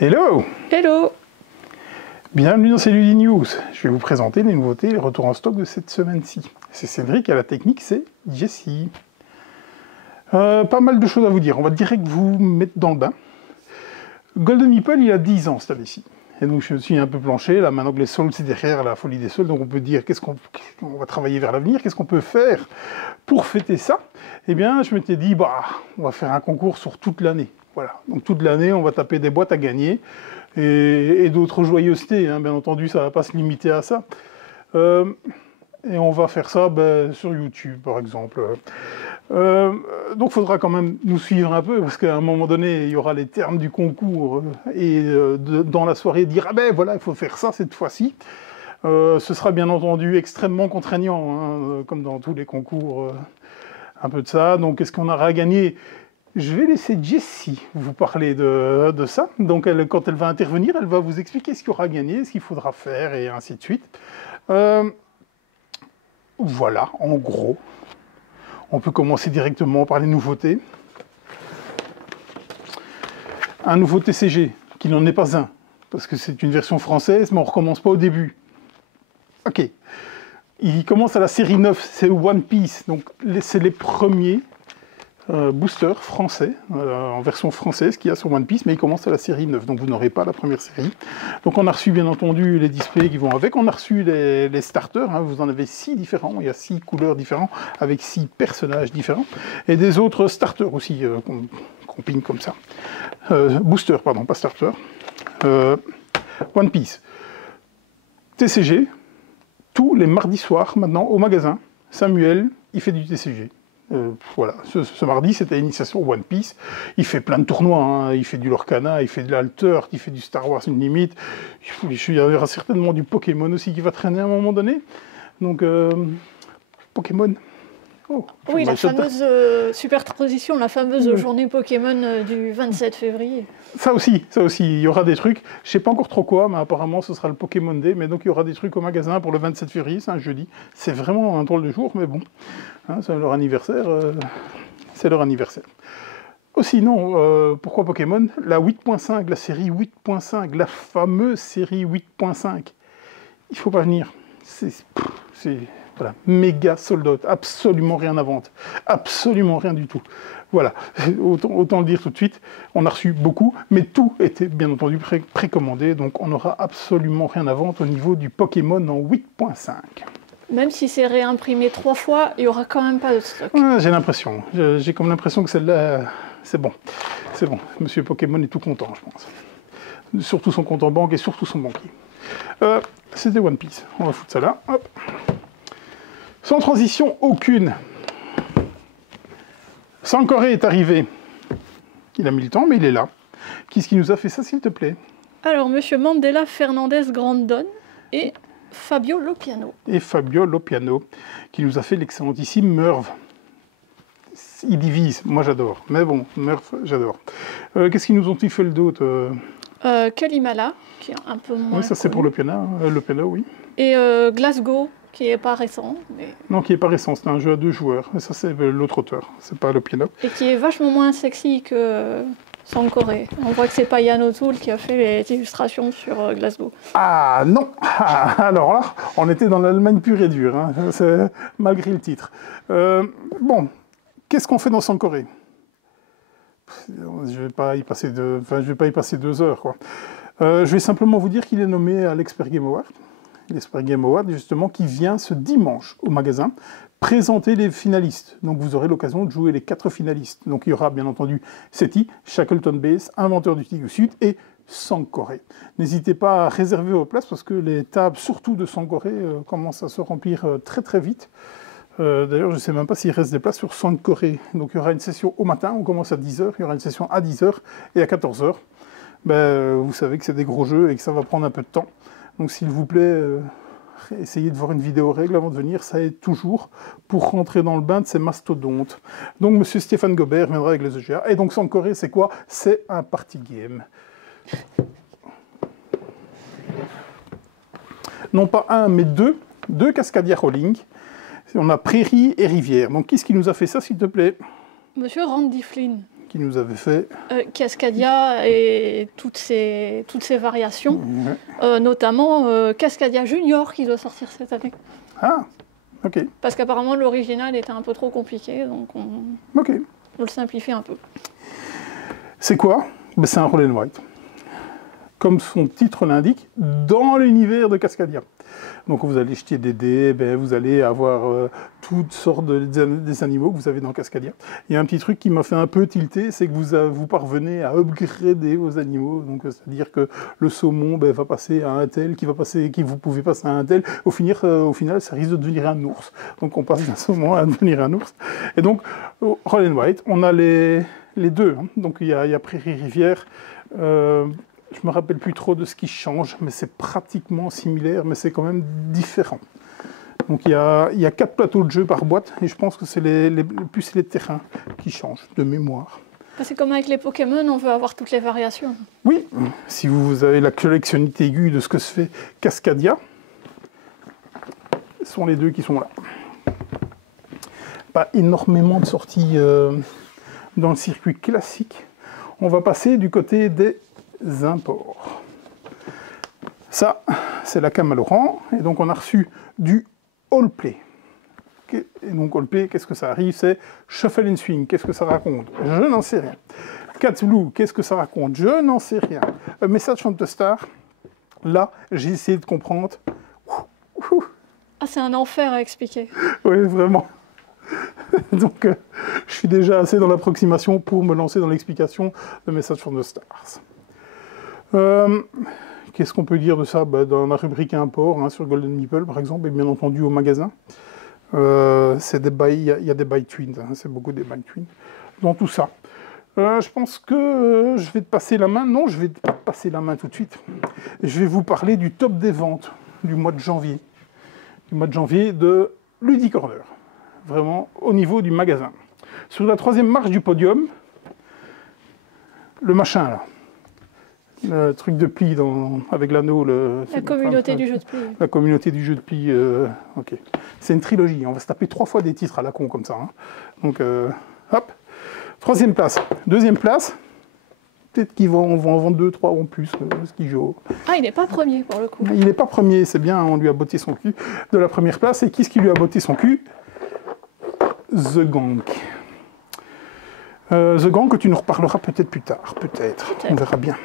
Hello! Hello! Bienvenue dans Celluli News. Je vais vous présenter les nouveautés et les retours en stock de cette semaine-ci. C'est Cédric, à la technique, c'est Jessie. Pas mal de choses à vous dire. On va direct vous mettre dans le bain. Golden Meeple, il a 10 ans cette année-ci. Et donc je suis un peu planché. Là, maintenant que les soldes, c'est derrière la folie des soldes, donc on peut dire on va travailler vers l'avenir, qu'est-ce qu'on peut faire pour fêter ça? Eh bien, je m'étais dit, on va faire un concours sur toute l'année. Voilà. Donc toute l'année, on va taper des boîtes à gagner. Et d'autres joyeusetés, hein. Bien entendu, ça ne va pas se limiter à ça. Et on va faire ça sur YouTube, par exemple. Donc il faudra quand même nous suivre un peu, parce qu'à un moment donné, il y aura les termes du concours, dans la soirée, dire « Ah ben voilà, il faut faire ça cette fois-ci ». Ce sera bien entendu extrêmement contraignant, hein, comme dans tous les concours, un peu de ça. Donc qu'est-ce qu'on aura à gagner ? Je vais laisser Jessie vous parler de ça. Donc quand elle va intervenir, elle va vous expliquer ce qu'il y aura à gagner, ce qu'il faudra faire, et ainsi de suite. Voilà, en gros. On peut commencer directement par les nouveautés. Un nouveau TCG, qui n'en est pas un, parce que c'est une version française, mais on ne recommence pas au début. Ok. Il commence à la série 9, c'est One Piece. Donc c'est les premiers boosters français, en version française qu'il y a sur One Piece, mais il commence à la série 9, donc vous n'aurez pas la première série. Donc on a reçu bien entendu les displays qui vont avec, on a reçu les starters, hein, vous en avez 6 différents, il y a 6 couleurs différentes, avec 6 personnages différents, et des autres starters aussi, qu'on ping comme ça. Booster, pardon, pas starter. One Piece. TCG, tous les mardis soirs, maintenant, au magasin, Samuel, il fait du TCG. Voilà, ce mardi, c'était l'initiation One Piece. Il fait plein de tournois, hein. Il fait du Lorcana, il fait de l'Alter, il fait du Star Wars Unlimited. Il y aura certainement du Pokémon aussi qui va traîner à un moment donné. Donc, Pokémon. Oh, oui, la fameuse super transition, la fameuse journée Pokémon du 27 février. Ça aussi, il y aura des trucs. Je ne sais pas encore trop quoi, mais apparemment ce sera le Pokémon Day. Mais donc il y aura des trucs au magasin pour le 27 février, c'est un jeudi. C'est vraiment un drôle de jour, mais bon, hein, c'est leur anniversaire. C'est leur anniversaire. Aussi, non, pourquoi Pokémon? La 8.5, la série 8.5, la fameuse série 8.5. Il ne faut pas venir. C'est voilà, méga sold out, absolument rien à vendre, absolument rien du tout. Voilà, autant le dire tout de suite, on a reçu beaucoup, mais tout était bien entendu précommandé, donc on n'aura absolument rien à vendre au niveau du Pokémon en 8.5. Même si c'est réimprimé 3 fois, il n'y aura quand même pas de stock. J'ai l'impression, j'ai comme l'impression que celle-là, c'est bon. C'est bon, Monsieur Pokémon est tout content, je pense. Surtout son compte en banque et surtout son banquier. C'était One Piece, on va foutre ça là, hop. Sans transition aucune. Sankoré est arrivé. Il a mis le temps, mais il est là. Qu'est-ce qui nous a fait ça, s'il te plaît? Alors, Monsieur Mandela Fernandez Grandon et Fabio Lopiano. Et Fabio Lopiano, qui nous a fait l'excellentissime Merv. Il divise, moi j'adore. Mais bon, Merv, j'adore. Qu'est-ce qu'ils nous ont-ils fait le d'autre? Kalimala, qui est un peu moins. Oui, ça c'est pour Lopiano, oui. Et Glasgow, qui n'est pas récent. Mais... Non, qui n'est pas récent, c'est un jeu à 2 joueurs. Et ça, c'est l'autre auteur, c'est pas Lopiano. Et qui est vachement moins sexy que Sankoré. On voit que c'est pas Yann O'Toole qui a fait les illustrations sur Glasgow. Ah non! Alors là, on était dans l'Allemagne pure et dure, hein, malgré le titre. Bon, qu'est-ce qu'on fait dans Sankoré? Je vais pas y passer 2 heures, quoi. Je vais simplement vous dire qu'il est nommé à l'Expert Game Award. L'Expert Game Award, justement, qui vient ce dimanche au magasin présenter les finalistes. Donc vous aurez l'occasion de jouer les 4 finalistes. Donc il y aura bien entendu Seti, Shackleton Base, Inventeur du Tigre Sud et Sankoré. N'hésitez pas à réserver vos places parce que les tables, surtout de Sankoré, commencent à se remplir très très vite. D'ailleurs, je ne sais même pas s'il reste des places sur Sankoré. Donc il y aura une session au matin, on commence à 10h, il y aura une session à 10h et à 14h. Vous savez que c'est des gros jeux et que ça va prendre un peu de temps. Donc s'il vous plaît, essayez de voir une vidéo règle avant de venir, ça aide toujours pour rentrer dans le bain de ces mastodontes. Donc monsieur Stéphane Gobert viendra avec les EGA. Et donc Sankoré, c'est quoi? C'est un party game. Non pas un, mais deux Cascadia Rolling. On a Prairie et Rivière. Donc, qui est-ce qui nous a fait ça, s'il te plaît? Monsieur Randy Flynn. qui nous avait fait... Cascadia et toutes ces variations, notamment Cascadia Junior qui doit sortir cette année. Ah, ok. Parce qu'apparemment l'original était un peu trop compliqué, donc on le simplifie un peu. C'est quoi? Ben, c'est un roll and write. Comme son titre l'indique, dans l'univers de Cascadia. Donc vous allez jeter des dés, ben, vous allez avoir toutes sortes des animaux que vous avez dans Cascadia. Il y a un petit truc qui m'a fait un peu tilter, c'est que vous parvenez à upgrader vos animaux. Donc c'est-à-dire que le saumon ben, va passer à un tel, qui vous pouvez passer à un tel. Au final, ça risque de devenir un ours. Donc on passe d'un saumon à devenir un ours. Et donc, roll and write, on a les deux. Hein. Donc il y a Prairie-Rivière. Je ne me rappelle plus trop de ce qui change, mais c'est pratiquement similaire, mais c'est quand même différent. Donc il y a 4 plateaux de jeu par boîte, et je pense que c'est plus les terrains qui changent, de mémoire. C'est comme avec les Pokémon, on veut avoir toutes les variations. Oui, si vous avez la collectionnité aiguë de ce que se fait Cascadia, ce sont les deux qui sont là. Pas énormément de sorties dans le circuit classique. On va passer du côté des imports. Ça, c'est la cam à Laurent, et donc on a reçu du All Play. Et donc All Play, qu'est-ce que ça arrive? C'est Shuffle and Swing, qu'est-ce que ça raconte? Je n'en sais rien. Cats Blue, qu'est-ce que ça raconte? Je n'en sais rien. A Message from the Star, là, j'ai essayé de comprendre. Ah, c'est un enfer à expliquer. Oui, vraiment. Donc, je suis déjà assez dans l'approximation pour me lancer dans l'explication de Message from the Stars. Qu'est-ce qu'on peut dire de ça? Dans la rubrique import, hein, sur Golden Meeple par exemple, et bien entendu au magasin, il y a des buy twins, hein, c'est beaucoup des buy twins. Dans tout ça, je pense que je vais te passer la main. Non, je vais pas te passer la main tout de suite. Je vais vous parler du top des ventes du mois de janvier. Du mois de janvier de Ludy Corner. Vraiment au niveau du magasin. Sur la 3e marche du podium, le machin là. Le truc de pli avec l'anneau. La communauté du jeu de pli. La communauté du jeu de pli, ok. C'est une trilogie, on va se taper 3 fois des titres à la con comme ça. Hein. Donc, hop. 3e place. 2e place, peut-être qu'ils vont en vendre 2, 3 en plus, ce qui joue. Ah, il n'est pas premier pour le coup. Il n'est pas premier, c'est bien, on lui a botté son cul de la 1re place. Et qui est-ce qui lui a botté son cul? The Gang. The Gang, que tu nous reparleras peut-être plus tard, peut-être, on verra bien.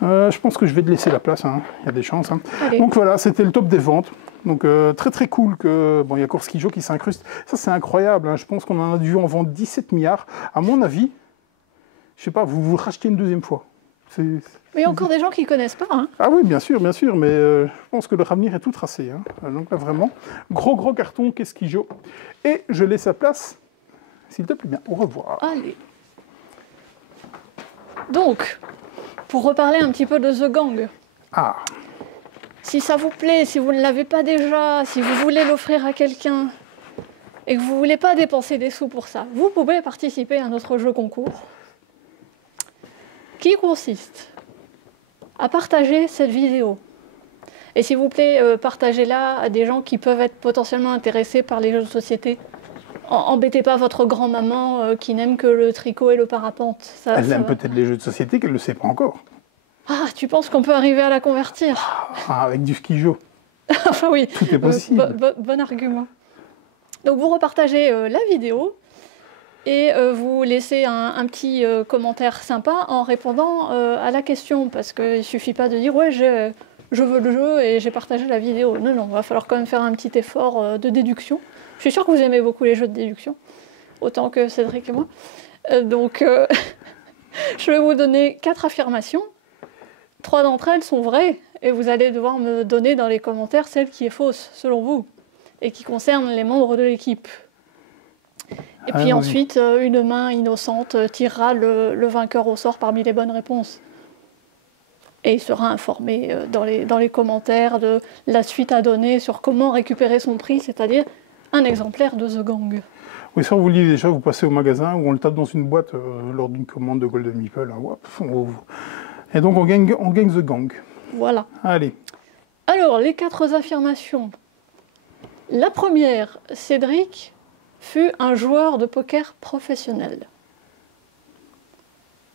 Je pense que je vais te laisser la place, hein. Il y a des chances. Hein. Donc voilà, c'était le top des ventes. Donc très très cool que... Bon, il y a Corskijo qui s'incruste. Ça c'est incroyable, hein. Je pense qu'on en a dû en vendre 17 milliards. À mon avis, je sais pas, vous rachetez une 2e fois. Mais il y a encore des gens qui ne connaissent pas. Hein. Ah oui, bien sûr, mais je pense que leur avenir est tout tracé. Hein. Donc là vraiment, gros carton, Corskijo. Et je laisse la place, s'il te plaît bien. Au revoir. Allez. Donc, pour reparler un petit peu de The Gang. Ah. Si ça vous plaît, si vous ne l'avez pas déjà, si vous voulez l'offrir à quelqu'un et que vous ne voulez pas dépenser des sous pour ça, vous pouvez participer à notre jeu concours qui consiste à partager cette vidéo. Et s'il vous plaît, partagez-la à des gens qui peuvent être potentiellement intéressés par les jeux de société. Embêtez pas votre grand-maman qui n'aime que le tricot et le parapente. Elle aime peut-être les jeux de société qu'elle ne le sait pas encore. Ah, tu penses qu'on peut arriver à la convertir? Avec du skijo. Enfin oui. Tout est possible. Bon argument. Donc vous repartagez la vidéo et vous laissez un petit commentaire sympa en répondant à la question. Parce qu'il ne suffit pas de dire « ouais, je veux le jeu et j'ai partagé la vidéo ». Non, il va falloir quand même faire un petit effort de déduction. Je suis sûre que vous aimez beaucoup les jeux de déduction, autant que Cédric et moi. Donc, je vais vous donner 4 affirmations. 3 d'entre elles sont vraies, et vous allez devoir me donner dans les commentaires celle qui est fausse, selon vous, et qui concerne les membres de l'équipe. Et puis ensuite, une main innocente tirera le vainqueur au sort parmi les bonnes réponses. Et il sera informé dans les commentaires de la suite à donner sur comment récupérer son prix, c'est-à-dire un exemplaire de The Gang. Oui, ça, on vous le dit déjà, vous passez au magasin ou on le tape dans une boîte lors d'une commande de Golden Meeple. Hein, et donc, on gagne The Gang. Voilà. Allez. Alors, les 4 affirmations. La première, Cédric fut un joueur de poker professionnel.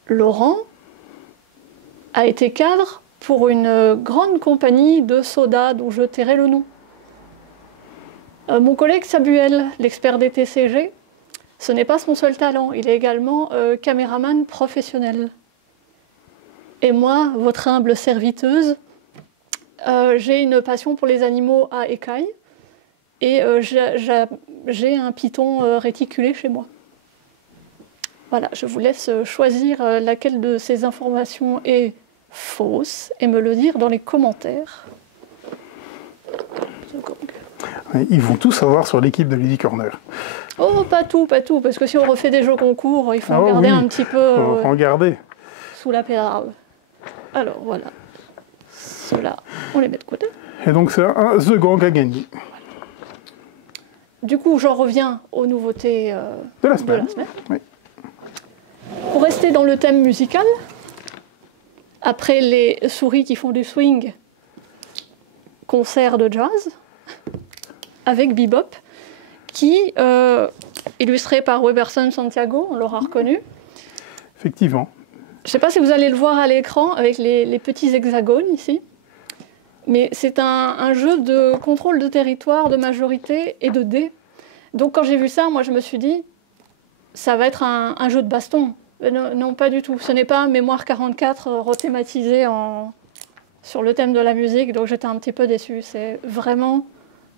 Laurent a été cadre pour une grande compagnie de soda dont je tairai le nom. Mon collègue Samuel, l'expert des TCG, ce n'est pas son seul talent, il est également caméraman professionnel. Et moi, votre humble serviteuse, j'ai une passion pour les animaux à écailles et j'ai un python réticulé chez moi. Voilà, je vous laisse choisir laquelle de ces informations est fausse et me le dire dans les commentaires. Ils vont tout savoir sur l'équipe de Lily Corner. Oh, pas tout, parce que si on refait des jeux concours, il faut regarder un petit peu sous la pédale. Alors voilà, ceux-là, on les met de côté. Et donc c'est The Gang a gagné. Du coup, j'en reviens aux nouveautés de la semaine. Oui. Pour rester dans le thème musical, après les souris qui font du swing, concert de jazz, avec Bebop, qui, illustré par Weberson Santiago, on l'aura reconnu. Effectivement. Je ne sais pas si vous allez le voir à l'écran avec les petits hexagones ici, mais c'est un jeu de contrôle de territoire, de majorité et de dés. Donc quand j'ai vu ça, moi je me suis dit, ça va être un jeu de baston. Non, pas du tout. Ce n'est pas Mémoire 44 rethématisé sur le thème de la musique, donc j'étais un petit peu déçue. C'est vraiment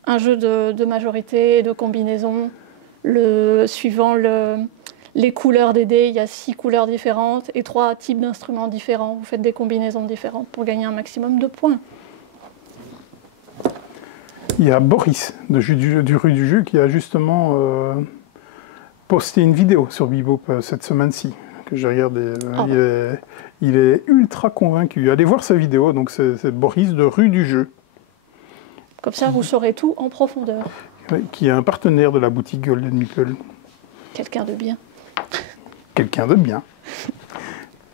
un jeu de majorité, de combinaison. Suivant les couleurs des dés, il y a 6 couleurs différentes et 3 types d'instruments différents. Vous faites des combinaisons différentes pour gagner un maximum de points. Il y a Boris du Rue du Jeu qui a justement posté une vidéo sur Bebop cette semaine-ci, que j'ai regardé. Il est ultra convaincu. Allez voir sa vidéo, donc c'est Boris de Rue du Jeu. Comme ça, vous saurez tout en profondeur. Qui est un partenaire de la boutique Golden Meeple. Quelqu'un de bien. Quelqu'un de bien.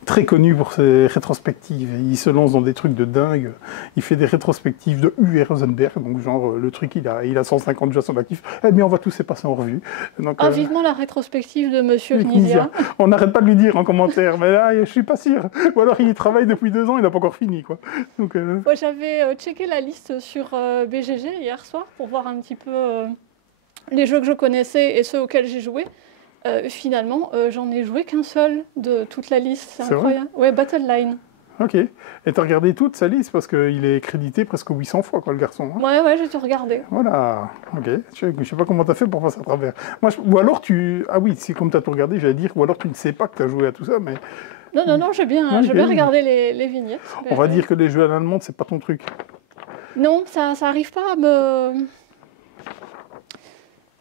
Très connu pour ses rétrospectives. Il se lance dans des trucs de dingue. Il fait des rétrospectives de Uwe Rosenberg. Donc, genre, le truc, il a 150 jeux à son actif. Eh bien, on va tous les passer en revue. Donc, vivement la rétrospective de Monsieur Knizia. On n'arrête pas de lui dire en commentaire. Mais là, je suis pas sûr. Ou alors, il y travaille depuis 2 ans, il n'a pas encore fini, quoi. Donc, Moi, j'avais checké la liste sur BGG hier soir pour voir un petit peu les jeux que je connaissais et ceux auxquels j'ai joué. Finalement, j'en ai joué qu'un seul de toute la liste, c'est incroyable. Ouais, Battle Line. Ok. Et t'as regardé toute sa liste parce qu'il est crédité presque 800 fois, quoi, le garçon. Hein. Ouais, j'ai tout regardé. Voilà. Ok. Je sais pas comment t'as fait pour passer à travers. Moi, ou alors tu... Ah oui, c'est comme t'as tout regardé, j'allais dire, ou alors tu ne sais pas que t'as joué à tout ça, mais... Non, j'ai bien regardé les vignettes. On va dire que les jeux à l'allemande, c'est pas ton truc. Non, ça arrive pas à me...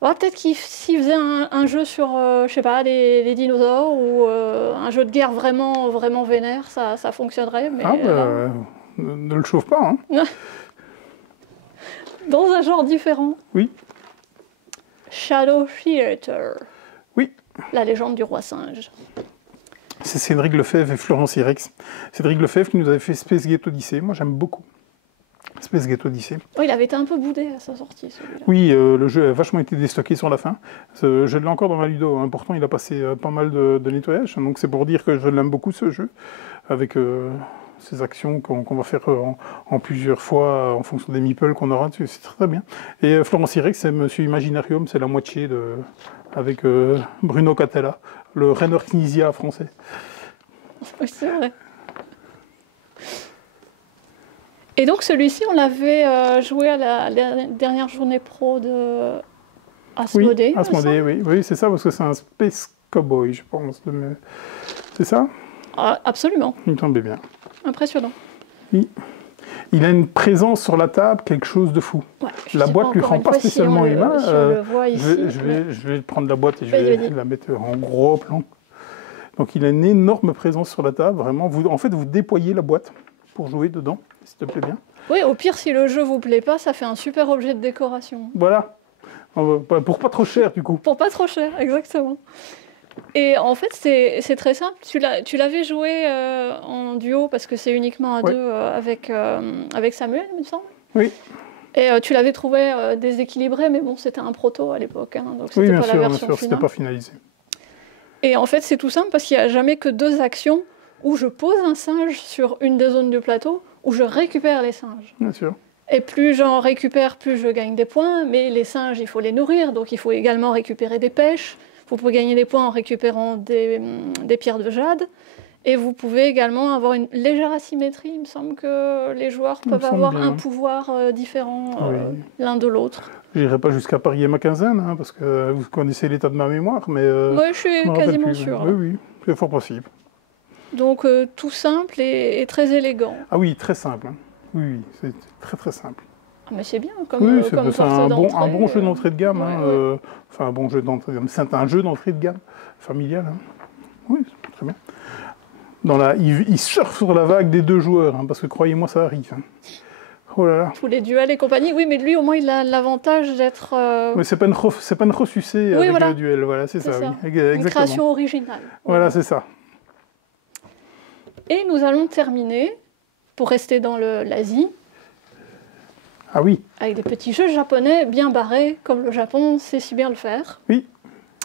Ouais, peut-être s'il faisait un jeu sur, je sais pas, les dinosaures ou un jeu de guerre vraiment vénère, ça fonctionnerait. Mais ne le chauffe pas. Hein. Dans un genre différent. Oui. Shadow Theater. Oui. La légende du roi singe. C'est Cédric Lefebvre et Florence Irex. Cédric Lefebvre qui nous avait fait Space Gate Odyssey. Moi, j'aime beaucoup. Space Gate Odyssey. Oh, il avait été un peu boudé à sa sortie, celui-là. Oui, le jeu a vachement été déstocké sur la fin. Je l'ai encore dans ma ludo. Hein. Pourtant, il a passé pas mal de nettoyage. Donc, c'est pour dire que je l'aime beaucoup, ce jeu. Avec ces actions qu'on va faire en plusieurs fois en fonction des meeples qu'on aura dessus. C'est très bien. Et Florence Irex, c'est Monsieur Imaginarium. C'est la moitié avec Bruno Catella, le Rainer Knizia français. Oui, c'est vrai. Et donc celui-ci, on l'avait joué à la dernière journée pro de Asmodée. Oui, Asmodée, oui, c'est ça, parce que c'est un Space Cowboy, je pense. C'est ça? Absolument. Il me semblait bien. Impressionnant. Oui. Il a une présence sur la table, quelque chose de fou. Ouais, la boîte lui rend pas spécialement image. Je vais prendre la boîte et je vais la mettre en gros plan. Donc il a une énorme présence sur la table, vraiment. En fait, vous déployez la boîte pour jouer dedans, s'il te plaît bien. Oui, au pire, si le jeu vous plaît pas, ça fait un super objet de décoration. Voilà. Pour pas trop cher, du coup. Pour pas trop cher, exactement. Et en fait, c'est très simple. Tu l'avais joué en duo, parce que c'est uniquement à deux avec Samuel, il me semble. Oui. Et tu l'avais trouvé déséquilibré, mais bon, c'était un proto à l'époque. Hein, donc oui, bien pas sûr, la version finale. c'était pas finalisé. Et en fait, c'est tout simple parce qu'il n'y a jamais que 2 actions où je pose un singe sur une des zones du plateau, où je récupère les singes. Bien sûr. Et plus j'en récupère, plus je gagne des points. Mais les singes, il faut les nourrir, donc il faut également récupérer des pêches. Vous pouvez gagner des points en récupérant des pierres de jade. Et vous pouvez également avoir une légère asymétrie. Il me semble que les joueurs peuvent avoir un pouvoir différent l'un de l'autre. Je n'irai pas jusqu'à parier ma quinzaine, hein, parce que vous connaissez l'état de ma mémoire, mais moi, je suis quasiment sûre. Oui, c'est fort possible. Donc tout simple et très élégant. Ah oui, très simple. Hein. Oui, c'est très très simple. Mais c'est bien, comme c'est un bon jeu d'entrée de gamme. Enfin, un bon jeu d'entrée de gamme. C'est un jeu d'entrée de gamme familial. Hein. Oui, c'est très bien. Il surfe sur la vague des 2 joueurs, hein, parce que croyez-moi, ça arrive. Hein. Oh là là. Tous les duels et compagnie. Oui, mais lui, au moins, il a l'avantage d'être... Mais c'est pas une ressucée avec le duel. Voilà, c'est ça. Oui. Exactement. Une création originale. Voilà, c'est ça. Et nous allons terminer, pour rester dans l'Asie, avec des petits jeux japonais bien barrés, comme le Japon sait si bien le faire. Oui,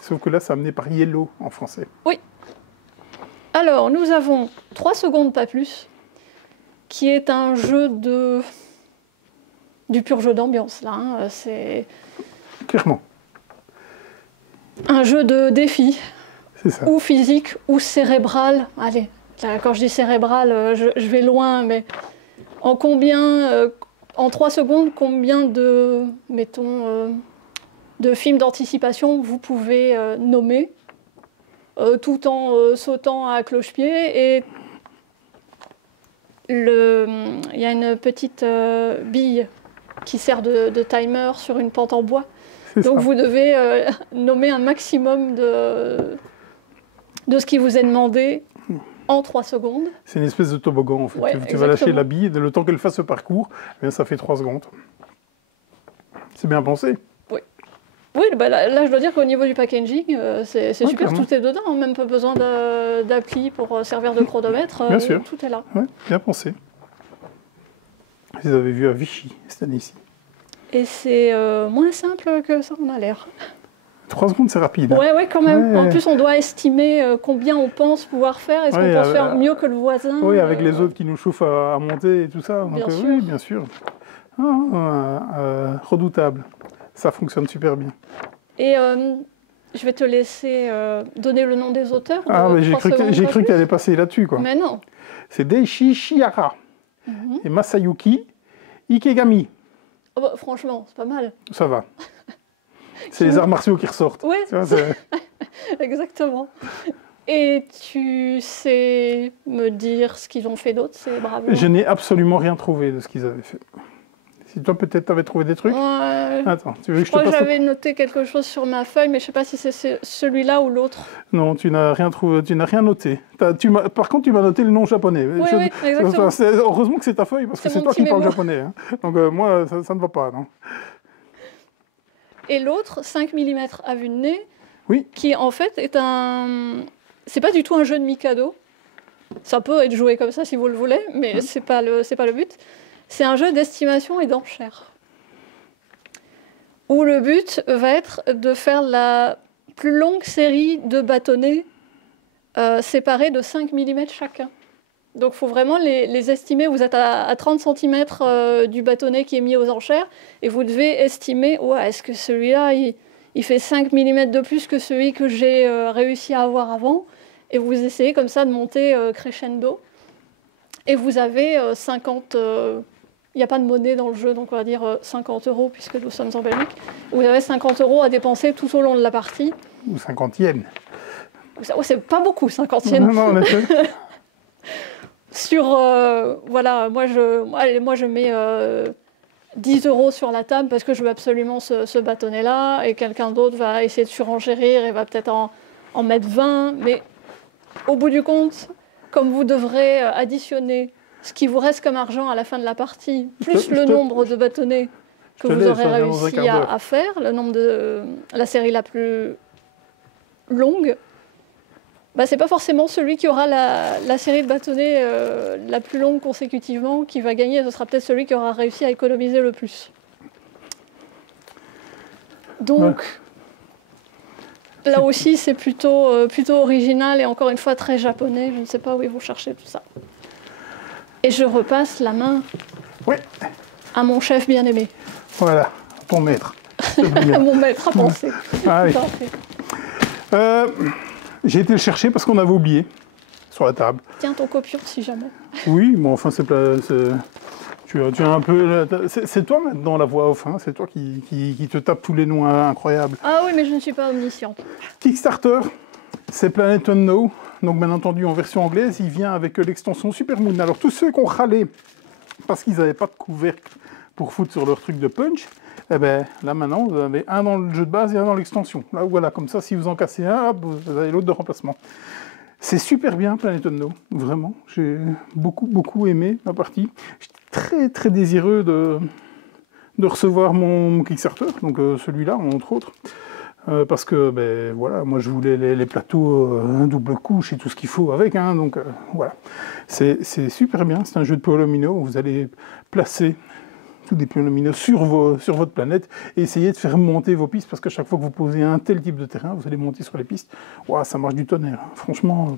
sauf que là, c'est amené par Yellow en français. Oui. Alors, nous avons 3 secondes, pas plus, qui est un jeu du pur jeu d'ambiance, là. Hein. C'est... Clairement. Un jeu de défi, ça. Ou physique, ou cérébral. Allez, là, quand je dis cérébral, je vais loin, mais en 3 secondes, combien de, mettons, de films d'anticipation vous pouvez nommer, tout en sautant à cloche-pied. Et il y a une petite bille qui sert de timer sur une pente en bois. Donc vous devez nommer un maximum de ce qui vous est demandé en 3 secondes. C'est une espèce de toboggan en fait. Ouais, tu vas lâcher la bille, le temps qu'elle fasse ce parcours, eh bien, ça fait 3 secondes. C'est bien pensé. Oui, bah là je dois dire qu'au niveau du packaging, c'est super, tout est dedans, même pas besoin d'appli pour servir de chronomètre, bien sûr. Tout est là. Ouais, bien pensé. Vous avez vu à Vichy cette année-ci. Et c'est moins simple que ça en a l'air. 3 secondes, c'est rapide. Oui, quand même. En plus, on doit estimer combien on pense pouvoir faire. Est-ce qu'on pense faire mieux que le voisin? Oui, avec les autres qui nous chauffent à monter et tout ça. Donc, bien sûr. Oui, bien sûr. Redoutable. Ça fonctionne super bien. Et je vais te laisser donner le nom des auteurs. Mais j'ai cru qu'elle allait passer là-dessus, quoi. Mais non. C'est Daichi Chihara et Masayuki Ikegami. Oh bah, franchement, c'est pas mal. Ça va. C'est les arts martiaux qui ressortent. Oui, exactement. Et tu sais me dire ce qu'ils ont fait d'autre, c'est bravo. Je n'ai absolument rien trouvé de ce qu'ils avaient fait. Si toi, peut-être, tu avais trouvé des trucs. Attends, tu veux que je te passe? Je crois que j'avais noté quelque chose sur ma feuille, mais je ne sais pas si c'est celui-là ou l'autre. Non, tu n'as rien trouvé, tu n'as rien noté. Par contre, tu m'as noté le nom japonais. Oui, exactement. Heureusement que c'est ta feuille, parce que c'est toi qui parles japonais. Hein. Donc moi, ça ne va pas, non. Et l'autre, 5 mm à vue de nez, oui. Qui en fait est un... C'est pas du tout un jeu de Mikado. Ça peut être joué comme ça si vous le voulez, mais c'est pas le but. C'est un jeu d'estimation et d'enchères. Où le but va être de faire la plus longue série de bâtonnets séparés de 5 mm chacun. Donc il faut vraiment les estimer. Vous êtes à 30 cm du bâtonnet qui est mis aux enchères et vous devez estimer, est-ce que celui-là, il fait 5 mm de plus que celui que j'ai réussi à avoir avant. Et vous essayez comme ça de monter crescendo. Et vous avez 50... Il n'y a pas de monnaie dans le jeu, donc on va dire 50 € puisque nous sommes en Belgique. Vous avez 50 € à dépenser tout au long de la partie. Ou 50 yens. C'est pas beaucoup, 50 yens. Non, en effet. Sur, moi je mets 10 € sur la table parce que je veux absolument ce bâtonnet-là, et quelqu'un d'autre va essayer de surenchérir et va peut-être en mettre 20. Mais au bout du compte, comme vous devrez additionner ce qui vous reste comme argent à la fin de la partie, plus le nombre de bâtonnets que vous aurez réussi à faire, le nombre de la série la plus longue, c'est pas forcément celui qui aura la série de bâtonnets la plus longue consécutivement qui va gagner, ce sera peut-être celui qui aura réussi à économiser le plus. Donc... Là aussi, c'est plutôt original et encore une fois très japonais. Je ne sais pas où ils vont chercher tout ça. Et je repasse la main à mon chef bien-aimé. Voilà, ton maître. À mon maître à penser. Ah, oui. J'ai été le chercher parce qu'on avait oublié sur la table. Tiens ton copion si jamais. Oui, bon, enfin, tu as un peu... C'est toi maintenant la voix off, hein, c'est toi qui te tape tous les noms incroyables. Ah oui, mais je ne suis pas omnisciente. Kickstarter, c'est Planet Unknown. Donc, bien entendu, en version anglaise, il vient avec l'extension Supermoon. Alors, tous ceux qui ont râlé parce qu'ils n'avaient pas de couvercle pour foutre sur leur truc de punch, eh ben, là, maintenant, vous avez un dans le jeu de base et un dans l'extension. Là, voilà, comme ça, si vous en cassez un, hop, vous avez l'autre de remplacement. C'est super bien, Planet Unknown, vraiment. J'ai beaucoup aimé la partie. J'étais très, très désireux de recevoir mon Kickstarter, donc celui-là, entre autres. Parce que, ben, voilà, moi, je voulais les plateaux double couche et tout ce qu'il faut avec, hein, donc voilà. C'est super bien, c'est un jeu de Polomino où vous allez placer tous des Polomino sur votre planète et essayer de faire monter vos pistes, parce qu'à chaque fois que vous posez un tel type de terrain, vous allez monter sur les pistes. Wow, ça marche du tonnerre, franchement,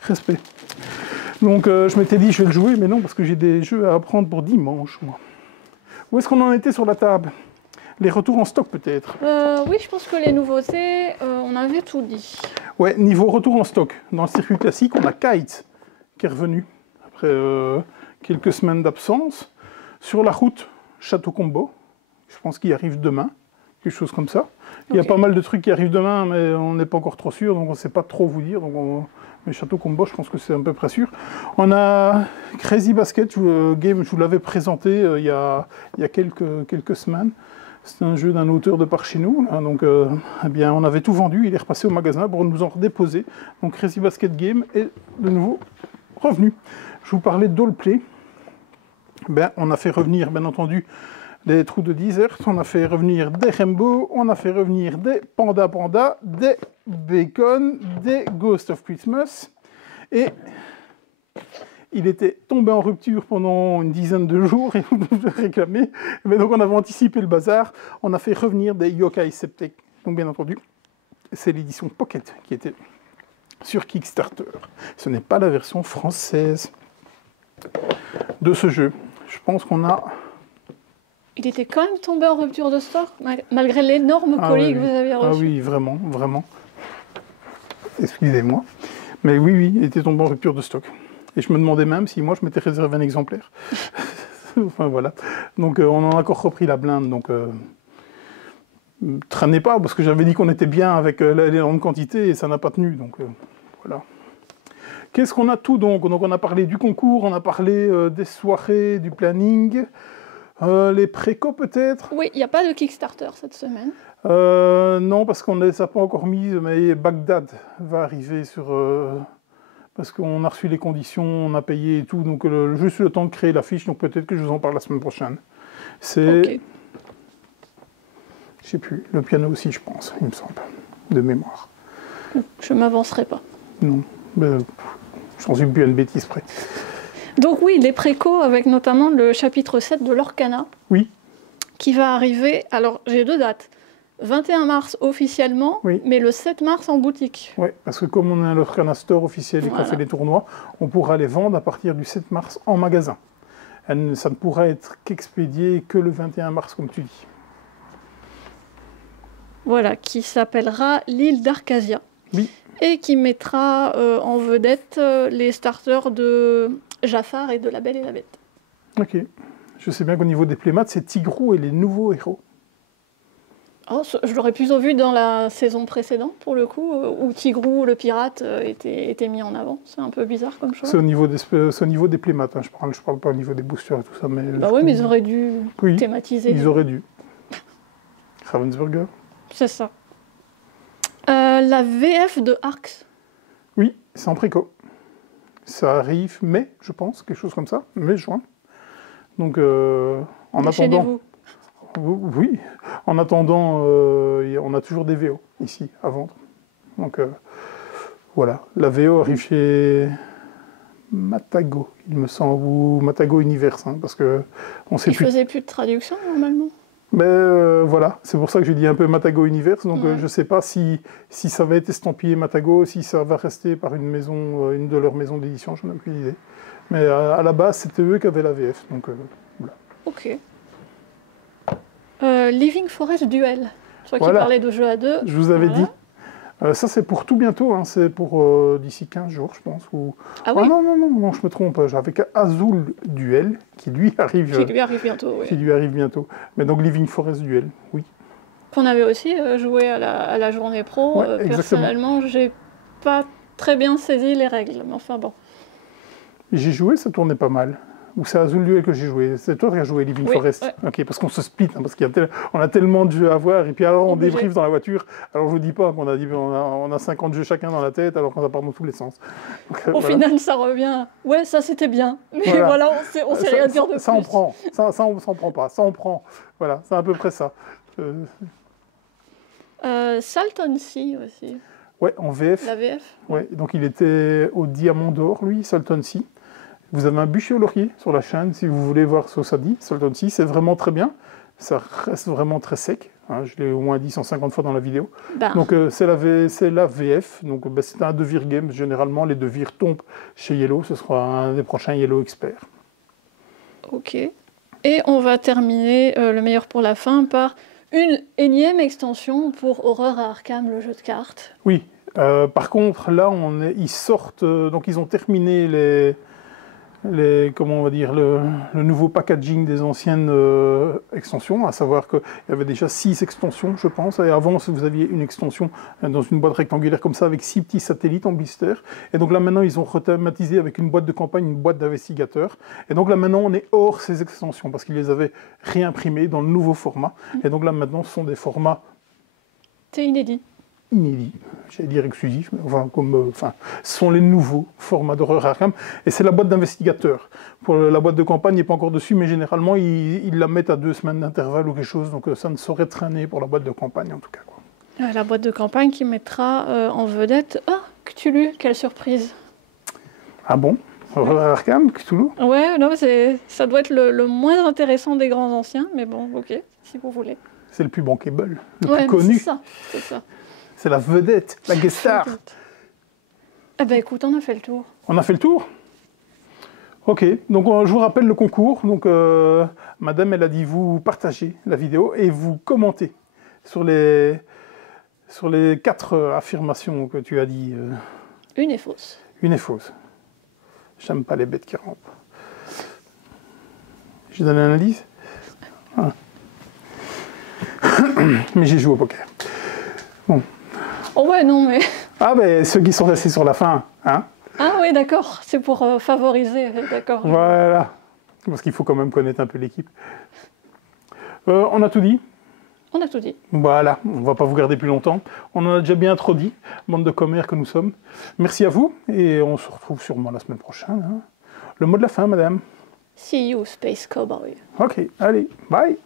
respect. Donc je m'étais dit je vais le jouer, mais non, parce que j'ai des jeux à apprendre pour dimanche, moi. Où est-ce qu'on en était sur la table? Les retours en stock peut-être? Oui, je pense que les nouveautés, on avait tout dit. Ouais, niveau retour en stock, dans le circuit classique, on a Kite qui est revenu après quelques semaines d'absence. Sur la route, Château Combo, je pense qu'il arrive demain, quelque chose comme ça. Il y a pas mal de trucs qui arrivent demain, mais on n'est pas encore trop sûr, donc on ne sait pas trop vous dire. Mais Château Combo, je pense que c'est à peu près sûr. On a Crazy Basket Game, je vous l'avais présenté il y a quelques semaines. C'est un jeu d'un auteur de par chez nous, là, donc eh bien, on avait tout vendu, il est repassé au magasin pour nous en redéposer. Donc Crazy Basket Game est de nouveau revenu. Je vous parlais de Dollplay. Ben, on a fait revenir, bien entendu, des Trous de Desert, on a fait revenir des Rainbow, on a fait revenir des Panda Panda, des Bacon, des Ghost of Christmas. Et il était tombé en rupture pendant une dizaine de jours et vous nous réclamé. Mais donc on avait anticipé le bazar, on a fait revenir des Yokai Septek. Donc bien entendu, c'est l'édition Pocket qui était sur Kickstarter. Ce n'est pas la version française de ce jeu. Je pense qu'on a... Il était quand même tombé en rupture de stock, malgré l'énorme colis que vous avez reçu. Ah oui, vraiment, vraiment. Excusez-moi. Mais oui, il était tombé en rupture de stock. Et je me demandais même si moi, je m'étais réservé un exemplaire. Enfin, voilà. Donc, on en a encore repris la blinde. Donc, traînez pas, parce que j'avais dit qu'on était bien avec l'énorme quantité et ça n'a pas tenu. Donc, voilà. Qu'est-ce qu'on a tout donc? Donc on a parlé du concours, on a parlé des soirées, du planning, les précos peut-être? Oui, il n'y a pas de Kickstarter cette semaine. Non, parce qu'on ne les a pas encore mises, mais Bagdad va arriver sur... parce qu'on a reçu les conditions, on a payé et tout, donc juste le temps de créer la fiche, donc peut-être que je vous en parle la semaine prochaine. C'est... Okay. Je sais plus, le piano aussi je pense, il me semble, de mémoire. Je ne m'avancerai pas. Non, ben, j'en suis plus à une bêtise près. Donc oui, les précos avec notamment le chapitre 7 de l'Orcana. Oui. Qui va arriver, alors j'ai 2 dates. 21 mars officiellement, oui. Mais le 7 mars en boutique. Oui, parce que comme on a l'Orcana Store officiel et qu'on fait les tournois, on pourra les vendre à partir du 7 mars en magasin. Ça ne pourra être qu'expédié que le 21 mars, comme tu dis. Voilà, qui s'appellera l'île d'Arcasia. Oui. Et qui mettra en vedette les starters de Jafar et de La Belle et la Bête. Ok. Je sais bien qu'au niveau des playmates, c'est Tigrou et les nouveaux héros. Oh, je l'aurais plutôt vu dans la saison précédente, pour le coup, où Tigrou, le pirate, était mis en avant. C'est un peu bizarre comme choix. C'est au niveau des playmates, hein. Je parle pas au niveau des boosters et tout ça. Mais bah oui, mais ils auraient dû thématiser. Ils auraient dû. Ravensburger. C'est ça. La VF de Arx. Oui, c'est en préco. Ça arrive mai, je pense, quelque chose comme ça, mai-juin. Donc, en attendant... Oui, en attendant, on a toujours des VO ici à vendre. Donc, voilà. La VO arrive chez Matago, il me semble, ou Matago Universe, hein, parce que on sait plus... Ils faisaient plus de traduction, normalement? Mais voilà, c'est pour ça que j'ai dit un peu Matago Universe. Donc Ouais. je ne sais pas si ça va être estampillé Matago, si ça va rester par une maison, une de leurs maisons d'édition, j'en ai aucune idée. Mais à la base, c'était eux qui avaient la VF. Donc voilà. Ok. Living Forest Duel. Toi qui Voilà. parlais de jeux à deux. Je vous avais Voilà. dit. Ça, c'est pour tout bientôt. Hein. C'est pour d'ici 15 jours, je pense. Ah oui, Non, je me trompe. J'avais Azul Duel, qui lui arrive, qui lui arrive bientôt, oui. qui lui arrive bientôt. Mais donc Living Forest Duel, oui. Qu'on avait aussi joué à la journée pro. Ouais, exactement. Personnellement, j'ai pas très bien saisi les règles, mais enfin bon. J'ai joué, ça tournait pas mal. Ou c'est Azul Duel que j'ai joué. C'est toi qui as joué Living Oui, Forest. ouais. Ok, parce qu'on se split, hein, parce qu'on a tellement de jeux à voir. Et puis alors on Obligé. débriefe dans la voiture. Alors je vous dis pas qu'on a dit on a 50 jeux chacun dans la tête, alors qu'on ça part dans tous les sens. Donc, Au voilà. final, ça revient. Ouais, ça c'était bien. Mais Voilà. voilà, on sait rien dire de plus. Ça on prend. Ça on s'en prend pas. Ça on prend. Voilà, c'est à peu près ça. Salton Sea aussi, Ouais, en VF. la VF. Ouais, donc il était au Diamant d'Or, lui, Salton Sea. Vous avez un bûcher au laurier sur la chaîne, si vous voulez voir ce que ça dit. Salton Sea, c'est vraiment très bien. Ça reste vraiment très sec. Hein, je l'ai au moins dit 150 fois dans la vidéo. Ben, Donc c'est la VF. Donc c'est un devir game. Généralement, les devirs tombent chez Yellow. Ce sera un des prochains Yellow Experts. ok. Et on va terminer le meilleur pour la fin par une énième extension pour Horreur à Arkham, le jeu de cartes. Oui. Par contre, là, ils sortent. Donc ils ont terminé comment on va dire, le nouveau packaging des anciennes extensions, à savoir qu'il y avait déjà 6 extensions, je pense, et avant, vous aviez une extension dans une boîte rectangulaire comme ça, avec 6 petits satellites en blister, et donc là, maintenant, ils ont rethématisé avec une boîte de campagne, une boîte d'investigateur, et donc là, maintenant, on est hors ces extensions, parce qu'ils les avaient réimprimées dans le nouveau format, et donc là, maintenant, ce sont des formats C'est inédit. inédits, j'allais dire exclusifs, mais ce sont les nouveaux formats d'Horreur Arkham, et c'est la boîte d'investigateur. Pour la boîte de campagne, il n'est pas encore dessus, mais généralement, ils la mettent à 2 semaines d'intervalle ou quelque chose, donc ça ne saurait traîner pour la boîte de campagne, en tout cas. Quoi. La boîte de campagne qui mettra en vedette... Ah, Cthulhu, quelle surprise. Ah bon? Horreur Arkham, Cthulhu? Ouais, non, ça doit être le moins intéressant des grands anciens, mais bon, ok, si vous voulez. C'est le plus bankable, le Ouais, plus mais connu. c'est ça. C'est la vedette, la guest star. Eh ben écoute, on a fait le tour. On a fait le tour? Ok, donc je vous rappelle le concours. Donc, madame, elle a dit vous partagez la vidéo et vous commentez sur les 4 affirmations que tu as dit. Une est fausse. Une est fausse. J'aime pas les bêtes qui rampent. J'ai donné un indice? Ah. Mais j'ai joué au poker. Bon. Oh ouais, non, mais... Ah ben, ceux qui sont restés sur la fin, hein? Ah oui, d'accord, c'est pour favoriser, d'accord. Voilà. Parce qu'il faut quand même connaître un peu l'équipe. On a tout dit? On a tout dit. Voilà, on ne va pas vous garder plus longtemps. On en a déjà bien trop dit, bande de commères que nous sommes. Merci à vous, et on se retrouve sûrement la semaine prochaine. Hein. Le mot de la fin, madame? See you, Space Cowboy. Ok, allez, bye!